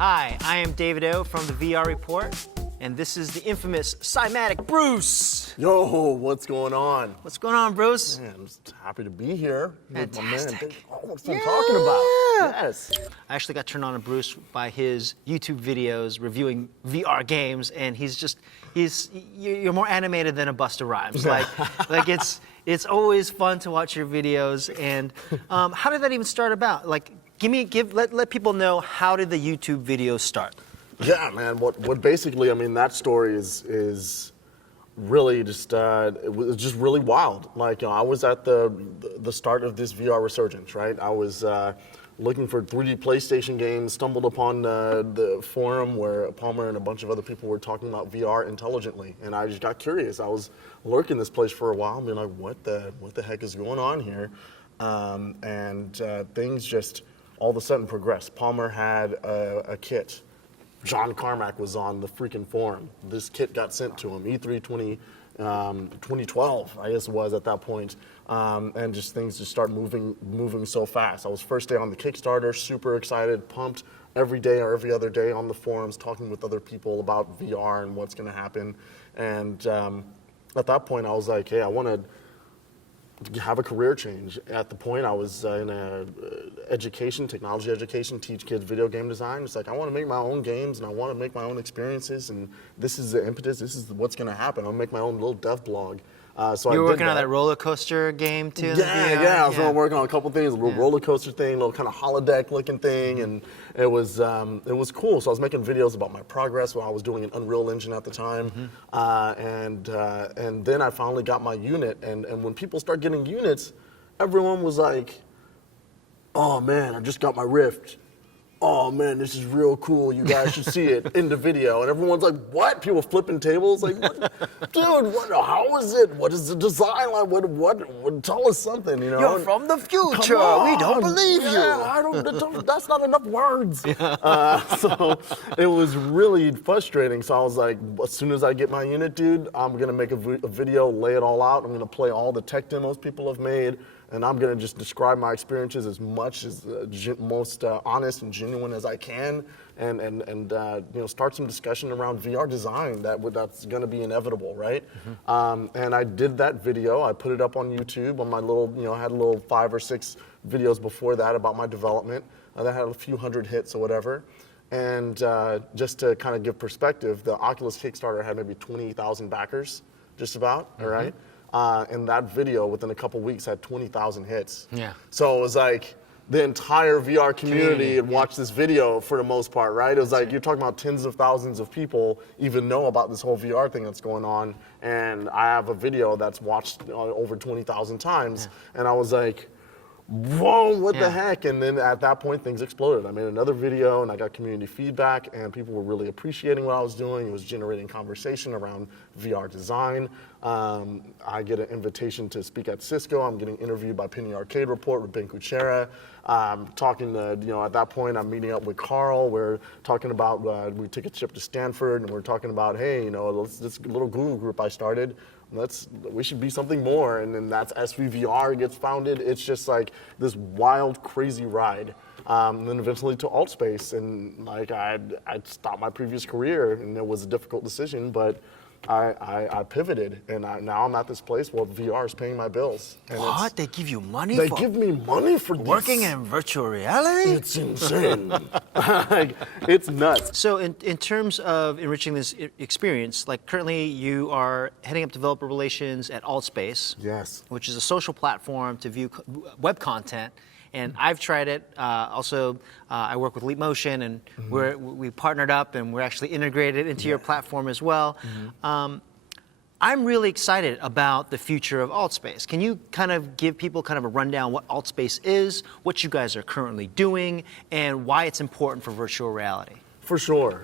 Hi, I am David O from the VR Report, and this is the infamous Cymatic Bruce. Yo, what's going on? What's going on, Bruce? Man, I'm just happy to be here. Fantastic. With my man. That's what I'm talking about. Yes. I actually got turned on to Bruce by his YouTube videos reviewing VR games, and you're more animated than a Busta Rhymes. Like it's always fun to watch your videos. And how did that even start about? Like, let people know, how did the YouTube videos start? Yeah, man. What basically, I mean, that story is really just it was just really wild. Like, I was at the start of this VR resurgence, right? I was looking for 3D PlayStation games, stumbled upon the forum where Palmer and a bunch of other people were talking about VR intelligently, and I just got curious. I was lurking this place for a while, being like, what the heck is going on here? Things just all of a sudden progressed. Palmer had a kit. John Carmack was on the freaking forum. This kit got sent to him, E3 2012, I guess it was at that point. And just things just start moving so fast. I was first day on the Kickstarter, super excited, pumped every day or every other day on the forums, talking with other people about VR and what's gonna happen. And at that point I was like, hey, I wanna have a career change. At the point I was in technology education, teach kids video game design. It's like, I want to make my own games and I want to make my own experiences, and this is the impetus, this is what's going to happen. I'll make my own little dev blog. So you were working on that roller coaster game too? Yeah, I was working on a couple things, a little roller coaster thing, a little kind of holodeck looking thing, and it was cool. So I was making videos about my progress while I was doing an Unreal Engine at the time, and then I finally got my unit, and when people start getting units, everyone was like, oh man, I just got my Rift. Oh man, this is real cool. You guys should see it in the video. And everyone's like, what? People flipping tables? Like, what? Dude, how is it? What is the design like? What? Tell us something, you know? You're from the future. We don't believe you. That's not enough words. So it was really frustrating. So I was like, as soon as I get my unit, dude, I'm going to make a video, lay it all out. I'm going to play all the tech demos people have made. And I'm gonna just describe my experiences as much as most honest and genuine as I can, and start some discussion around VR design that's gonna be inevitable, right? And I did that video. I put it up on YouTube on my little, I had a little 5 or 6 videos before that about my development that had a few hundred hits or whatever. And just to kind of give perspective, the Oculus Kickstarter had maybe 20,000 backers, just about, all right? And that video, within a couple weeks, had 20,000 hits. Yeah. So it was like the entire VR community had watched this video for the most part, right? It was like, you're talking about tens of thousands of people even know about this whole VR thing that's going on. And I have a video that's watched over 20,000 times. And I was like, whoa, what the heck? And then at that point, things exploded. I made another video and I got community feedback, and people were really appreciating what I was doing. It was generating conversation around VR design. I get an invitation to speak at Cisco. I'm getting interviewed by Penny Arcade Report with Ben Kuchera. Talking to, at that point, I'm meeting up with Carl. We're talking about, we took a trip to Stanford, and we're talking about, hey, this little Google group I started, we should be something more. And then that's SVVR gets founded. It's just like this wild, crazy ride. And then eventually to Altspace, and like I'd stopped my previous career, and it was a difficult decision, but I pivoted, and now I'm at this place where VR is paying my bills. And what? They give you money They give me money for working in virtual reality? It's insane. It's nuts. So in terms of enriching this experience, like currently you are heading up developer relations at Altspace. Yes. Which is a social platform to view web content. And I've tried it. Also, I work with Leap Motion, and we partnered up, and we're actually integrated into your platform as well. I'm really excited about the future of Altspace. Can you kind of give people kind of a rundown what Altspace is, what you guys are currently doing, and why it's important for virtual reality? For sure.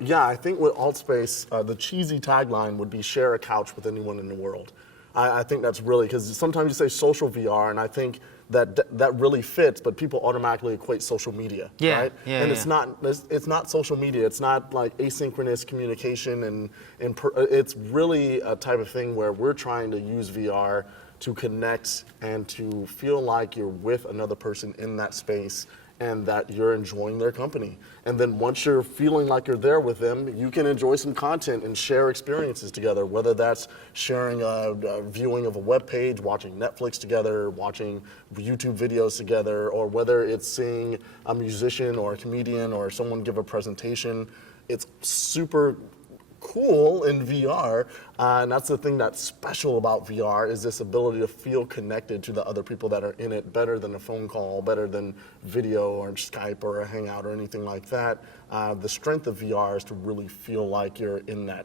Yeah, I think with Altspace, the cheesy tagline would be share a couch with anyone in the world. I think that's really, because sometimes you say social VR, and I think that really fits, but people automatically equate social media, right? And it's not social media. It's not like asynchronous communication, and it's really a type of thing where we're trying to use VR to connect and to feel like you're with another person in that space and that you're enjoying their company. And then once you're feeling like you're there with them, you can enjoy some content and share experiences together, whether that's sharing a viewing of a web page, watching Netflix together, watching YouTube videos together, or whether it's seeing a musician or a comedian or someone give a presentation. It's super cool in VR, and that's the thing that's special about VR is this ability to feel connected to the other people that are in it better than a phone call, better than video or Skype or a Hangout or anything like that. The strength of VR is to really feel like you're in that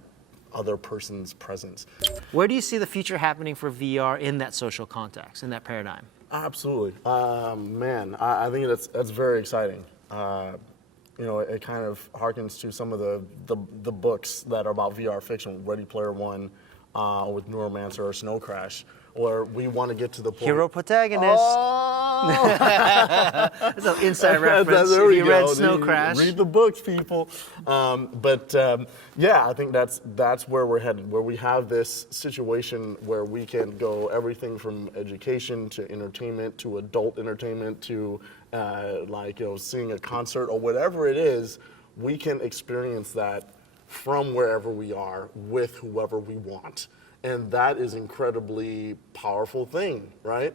other person's presence. Where do you see the future happening for VR in that social context, in that paradigm? Absolutely. Man, I think that's very exciting. You know, it kind of harkens to some of the books that are about VR fiction, Ready Player One, with Neuromancer or Snow Crash, where we want to get to the point. Hero protagonist. Oh! That's an inside reference. There If we you go. read Snow Crash. Read the books, people. Yeah, I think that's where we're headed, where we have this situation where we can go everything from education to entertainment to adult entertainment to like, you know, seeing a concert or whatever it is. We can experience that from wherever we are with whoever we want. And that is incredibly powerful thing, right?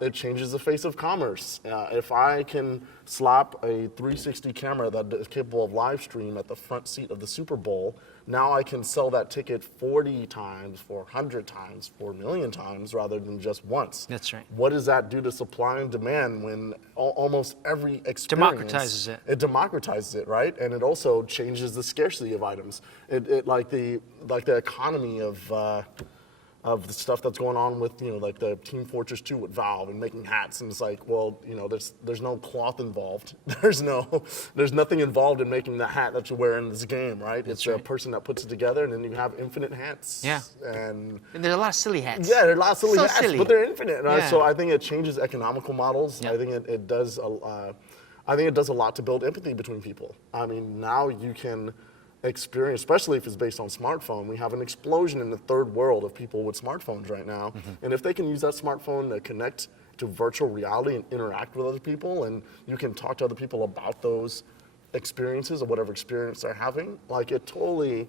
It changes the face of commerce. If I can slap a 360 camera that is capable of live stream at the front seat of the Super Bowl, now I can sell that ticket 40 times, 400 times, 4 million times rather than just once. That's right. What does that do to supply and demand when almost every experience... Democratizes it. It democratizes it, right? And it also changes the scarcity of items. It like the economy of the stuff that's going on with, you know, like the Team Fortress 2 with Valve and making hats, and it's like, well, you know, there's no cloth involved. There's nothing involved in making the hat that you wear in this game, right? It's a person that puts it together, and then you have infinite hats. Yeah. And there's a lot of silly hats. yeah, there are lots of silly hats, silly. but they're infinite, right? Yeah. So I think it changes economical models. Yeah. I think it does. I think it does a lot to build empathy between people. I mean, now you can experience, especially if it's based on smartphone, we have an explosion in the third world of people with smartphones right now. And if they can use that smartphone to connect to virtual reality and interact with other people, and you can talk to other people about those experiences or whatever experience they're having, like it totally,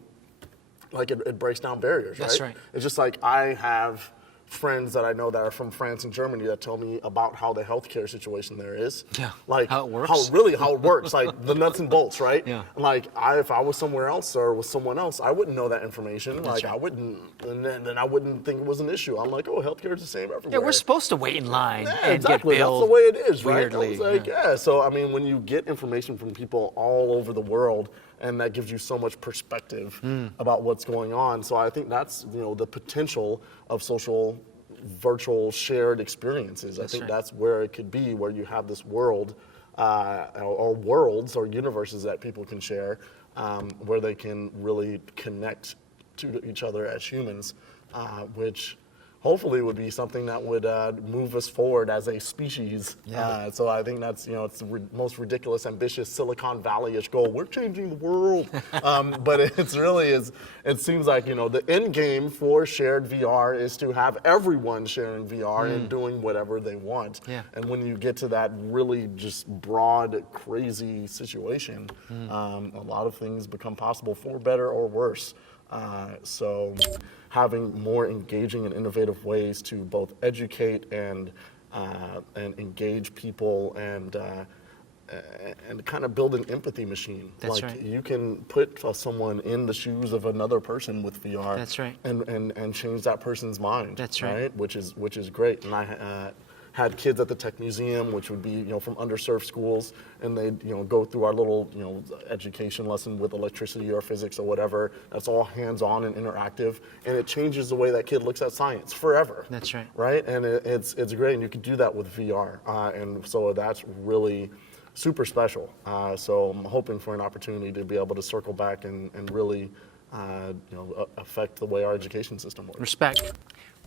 like it breaks down barriers, right? That's right. It's just like I have friends that I know that are from France and Germany that tell me about how the healthcare situation there is. Yeah. Like How it works. How it works, like the nuts and bolts, right? Yeah. Like if I was somewhere else or with someone else, I wouldn't know that information. That's like right. I wouldn't, and then I wouldn't think it was an issue. I'm like, oh, healthcare is the same everywhere. Yeah, we're supposed to wait in line Yeah, and exactly. get billed. That's the way it is, right? weirdly, It's like, yeah. So I mean, when you get information from people all over the world, and that gives you so much perspective about what's going on. So I think that's, you know, the potential of social virtual shared experiences. I think right. that's where it could be, where you have this world or worlds or universes that people can share, where they can really connect to each other as humans, which hopefully would be something that would move us forward as a species. Yeah. So I think that's, you know, it's the most ridiculous, ambitious Silicon Valley-ish goal. We're changing the world. But it's really is, it seems like, you know, the end game for shared VR is to have everyone sharing VR and doing whatever they want. Yeah. And when you get to that really just broad, crazy situation, a lot of things become possible for better or worse. So having more engaging and innovative ways to both educate and engage people and kind of build an empathy machine. That's like right. you can put someone in the shoes of another person with VR. That's right. And change that person's mind. That's right. Which is great. And I had kids at the Tech Museum, which would be, you know, from underserved schools, and they'd, you know, go through our little, you know, education lesson with electricity or physics or whatever. That's all hands-on and interactive, and it changes the way that kid looks at science forever. That's right. Right, and it's great, and you can do that with VR, and so that's really super special. So I'm hoping for an opportunity to be able to circle back and really, you know, affect the way our education system works. Respect.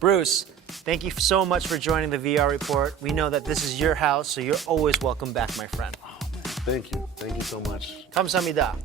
Bruce, thank you so much for joining the VR Report. We know that this is your house, so you're always welcome back, my friend. Thank you so much. 감사합니다.